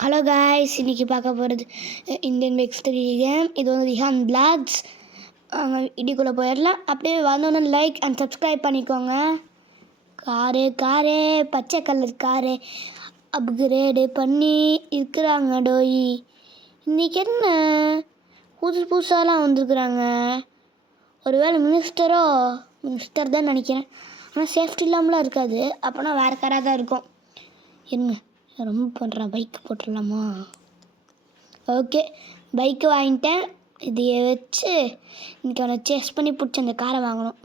Hello guys, இன்றைக்கி பார்க்க போகிறது இந்தியன் வெக்ஸ் 3 கேம். இது வந்து ரிஹான் பிளாக்ஸ். இடிக்குள்ளே போயிடலாம். அப்படியே வந்தோன்னே லைக் அண்ட் சப்ஸ்கிரைப் பண்ணிக்கோங்க. காரு பச்சை கலர் காரு அப்கிரேடு பண்ணி இருக்கிறாங்க டோயி. இன்றைக்கி என்ன புதுசாலாம் வந்துருக்குறாங்க. ஒருவேளை மினிஸ்டர் தான் நினைக்கிறேன். ஆனால் சேஃப்டி இல்லாமலாம் இருக்காது. அப்போனா வேறு காராக தான் இருக்கும். என்ன ரொம்ப பண்ணுறேன், பைக்கு போட்டுடலாமா? ஓகே, பைக்கு வாங்கிட்டேன். இதையை வச்சு இன்றைக்கி அவனை சேஸ் பண்ணி பிடிச்சி அந்த காரை வாங்கணும்.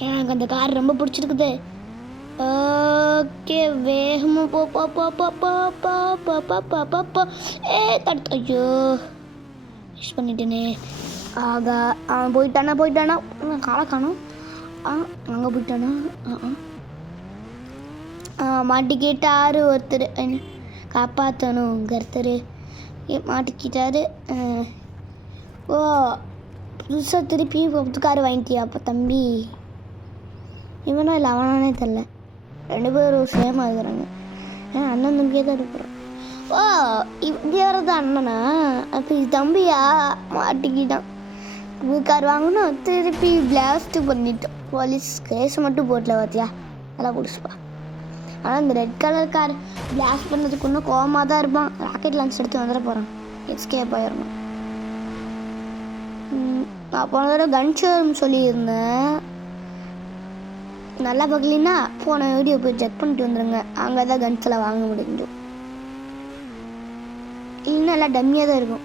ஏன்னா எனக்கு அந்த கார் ரொம்ப பிடிச்சிருக்குது. ஓகே, வேகமாக போ போ போ போ போ போ போ போ போ போ போ தடுத்து. ஐயோ, விஷ் பண்ணிட்டேனே. ஆகா, அவன் போயிட்டானா காலை காணும். அங்கே போயிட்டானா? மாட்டிக்கிட்டாரு ஒருத்தர், காப்பாற்றணும். ஒருத்தர் மாட்டிக்கிட்டாரு. ஓ, புதுசாக திருப்பி புதுக்காரு வாங்கிட்டியா அப்போ தம்பி? இவனா இல்லை அவனானே தெரில. 2 பேரும் சேமாக இருக்கிறாங்க. அண்ணன் தம்பியே தான் இருக்கிறோம். ஓ, இப்படி தான் அண்ணனா? அப்போ இது தம்பியா? மாட்டிக்கிட்டான். புதுக்கார் வாங்கணும், திருப்பி பிளாஸ்ட்டு பண்ணிட்டோம். போலீஸ் கேஸ் மட்டும் போட்டல பார்த்தியா? நல்லா பிடிச்சிப்பா. ஆனால் இந்த ரெட் கலர் கார் பிளாஸ்ட் பண்ணதுக்கு இன்னும் கோவமாக தான் இருப்பான். ராக்கெட் லான்ச் எடுத்து வந்துட போகிறான். எஸ்கேப் ஆயிடணும். நான் போன தடவை கன் ஷோரூம் சொல்லியிருந்தேன். நல்லா பார்க்கலின்னா போன வீடியோ போய் செக் பண்ணிட்டு வந்துடுங்க. அங்கே தான் கன்ஸ் எல்லாம் வாங்க முடியும். இன்னும் எல்லாம் டம்மியாக தான் இருக்கும்.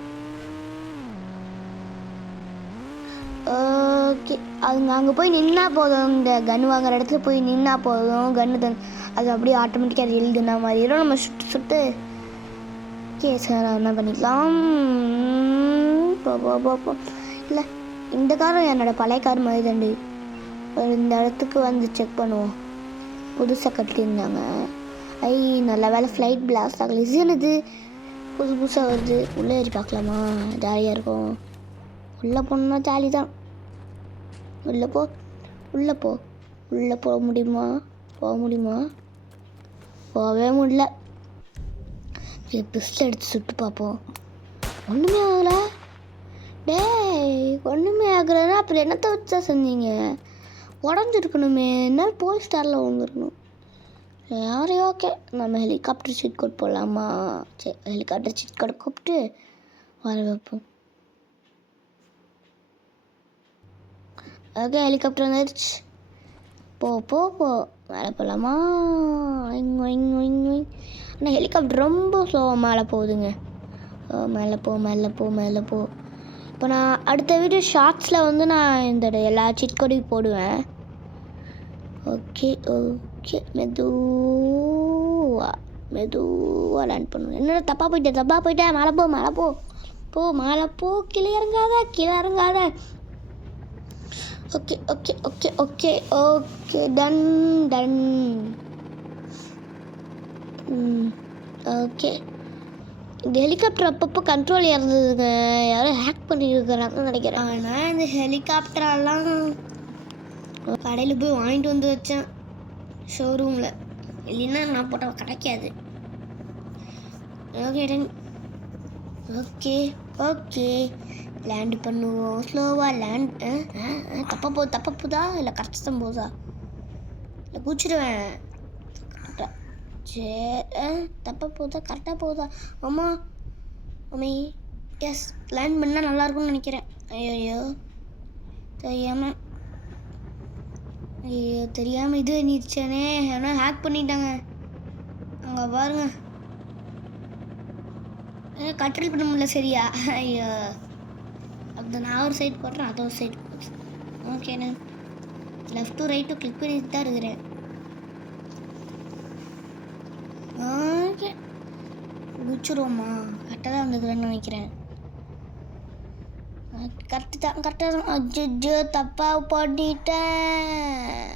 ஓகே, அதுங்க அங்கே போய் நின்னா போதும். இந்த கன் வாங்குற இடத்துல போய் நின்னா போதும். கன்று அது அப்படியே ஆட்டோமேட்டிக்காக எழுதுனா மாதிரியும் நம்ம சுட்டு ஓகே சார் என்ன பண்ணிக்கலாம். போ இல்லை, இந்த காரும் என்னோடய பழைய கார் மாதிரி தாண்டி. இந்த இடத்துக்கு வந்து செக் பண்ணுவோம். புதுசாக கட்டியிருந்தாங்க. நல்ல வேலை ஃப்ளைட் பிளாஸ்ட் ஆகலை. இது என்னது புதுசாக வருது? உள்ளே ஏறி பார்க்கலாமா? ஜாலியாக இருக்கும். உள்ளே போகணுன்னா ஜாலி தான். உள்ளே போக முடியுமா? போகவே முடியல. பிஸ்டல் எடுத்து சுட்டு பார்ப்போம். ஒன்றுமே ஆகலை. ஒன்றுமே ஆகலைன்னா அப்புறம் என்னத்தை வச்சா செஞ்சீங்க? உடஞ்சிருக்கணுமே. என்ன போய் ஸ்டாரில் விழுந்துருக்கணும். யாரே ஓகே, நம்ம ஹெலிகாப்டர் சீட் கோட் போடலாமா? சரி, ஹெலிகாப்டர் சீட் கோட் கூப்பிட்டு வர வைப்போம். ஓகே, ஹெலிகாப்டர் வந்துடுச்சு. போ மேலே போகலாமா? ஆனால் ஹெலிகாப்டர் ரொம்ப ஸ்லோவாக மேலே போகுதுங்க. மேலே போ. இப்போ நான் அடுத்த வீடியோ ஷார்ட்ஸில் வந்து நான் இந்த எல்லா சீட் கோடையும் போடுவேன். ஓகே, மெதுவாக லேண்ட் பண்ணுவேன். என்னடா தப்பாக போயிட்டேன். மேலே போ. கீழே இறங்காத. Okay done. ஓகே, இந்த ஹெலிகாப்டர் அப்பப்போ கண்ட்ரோல் இறந்ததுங்க. யாரும் ஹேக் பண்ணியிருக்கிறாங்கன்னு நினைக்கிறேன். ஆனால் இந்த ஹெலிகாப்டரெல்லாம் கடையில் போய் வாங்கிட்டு வந்து வச்சேன் ஷோரூமில். இல்லைன்னா நான் போட்டால் கிடைக்காது. ஓகே லேண்டு பண்ணுவோம். ஸ்லோவாக லேண்ட். தப்பாக போகுதா இல்லை கரெக்டாக தான் போகுதா? இல்லை குச்சிடுவேன். சரி, தப்பாக போகுதா கரெக்டாக போகுதா? அம்மே எஸ், லேண்ட் பண்ணால் நல்லாயிருக்கும்னு நினைக்கிறேன். ஐயோ தெரியாமல் இது நீச்சானே. ஏன்னா ஹேக் பண்ணிட்டாங்க. அங்கே பாருங்க, கண்ட்ரோல் பண்ண முடியல சரியா. ஐயோ, அப்போ நான் ஒரு சைடு போடுறேன், அது ஒரு சைடு போடுறேன். ஓகே, நான் லெஃப்ட்டும் ரைட்டும் கிளிக் பண்ணிட்டு தான் இருக்கிறேன். ஓகே, குச்சிருவோமா? கரெக்டாக தான் வந்துக்கிறேன்னு நினைக்கிறேன். கரெக்டாக தான். அஜ்ஜோ, தப்பாக பண்ணிட்டேன்.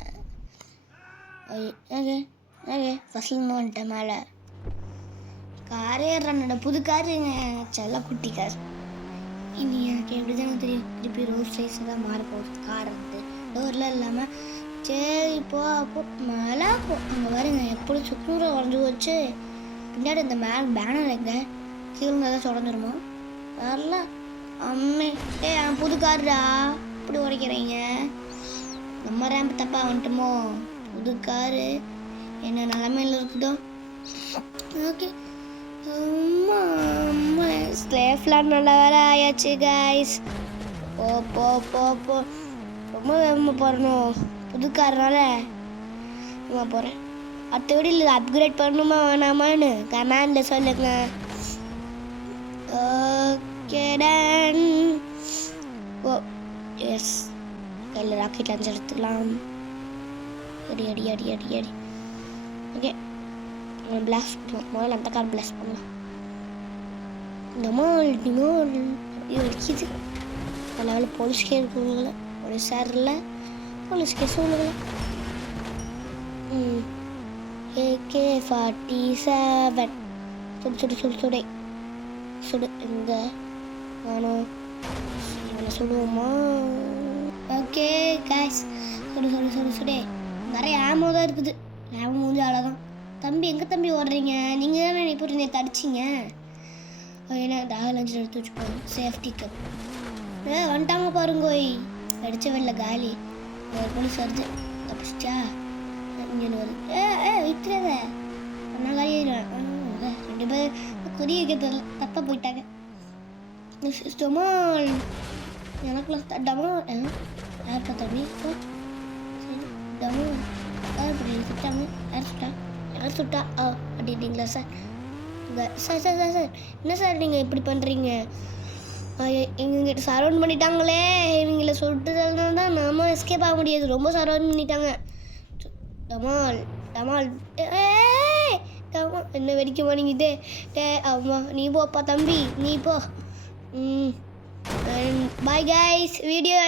ஓகே ஃபஸ்ட்லேருந்து வந்துட்டேன் மேலே. காரே ஏறுறானோட புது காருங்க, செல்ல குட்டி கார். இனி எனக்கு எப்படி தானே தெரியும். திருப்பி ரோட் சைஸ் தான் மாற போகுது. கார் வந்து டோர்லாம் இல்லாமல். சரி, போ மேலே போ. அங்கே பாருங்க எப்படி சுக்குநூறை உடஞ்சி வச்சு பின்னாடி இந்த பேனர் எங்க கீழே ஏதாச்சும் உடஞ்சிருமா வரல அம்மே புது காருடா இப்படி உடைக்கிறீங்க நம்ம ரேம்ப் தப்பாக வந்துட்டுமோ புது காரு என்ன நிலமையில் இருக்குதோ ஓகே அம்மா அம்மா ஸ்லேஃப்லாம் நல்லா வேற ஆயாச்சு கைஸ் போ போ போ போ ரொம்ப வேகமாக போகிறணும் புது காரனால நான் போகிறேன் அடுத்த வீடியோவில் அப்கிரேட் பண்ணணுமா வேணாமான்னு கமெண்டில் சொல்லுங்க ஓகே டன் ஓ எஸ் கையில் ராக்கெட் லான்ச் எடுத்துக்கலாம் அடி அடி அடி அடி அடி ஓகே பிளாஸ்ட் பண்ணுவோம் முதல்ல அந்த கார் பிளாஸ்ட் பண்ணலாம் டிமால் டிமால் அப்படியே அடிக்குது லெவலில் போலீஸ் கேஸ் கொடுக்கல போலீஸ் சார் இல்லை போலீஸ் கேஸ் கொடுக்கல AK-47 சுடு சுடு எங்க வேணும் இவனை சுடுவோமா ஓகே காய்ஸ் சுடு நிறைய ஆமோ தான் இருக்குது ஆமோ மூஞ்சி அழகான் தம்பி எங்கே தம்பி ஓடுறீங்க நீங்கள் தானே இப்போ நேற்று அடிச்சிங்க ஏன்னா டாக லஞ்சு எடுத்து வச்சுக்கோங்க சேஃப்டிக்கு வந்துட்டாங்க பாருங்கோய் அடிச்ச வெளில காலி போலீஸ் வருது தப்பிச்சிட்டா இங்கே வருது விட்டுறத நான் காலியாயிடுவேன் ரெண்டு பேர் குறி வைக்கிறது தப்பாக போயிட்டாங்க டமால் எனக்குள்ள டமால் யார் தம்பி சரி டமால் யார் இப்படி சுட்டாங்க யார் சுட்டா அப்படிங்களா sir sir sir sir sir என்ன சார் நீங்கள் இப்படி பண்ணுறீங்க எங்ககிட்ட சரௌண்ட் பண்ணிட்டாங்களே இவங்களை சொல்லிட்டு தான் நாம எஸ்கேப் ஆக முடியாது ரொம்ப சரௌண்ட் பண்ணிட்டாங்க டமால் டமால் டமால் என்ன வெடிக்க மாட்டேங்குது அம்மா நீ போப்பா தம்பி நீ போ பாய் கைஸ் வீடியோ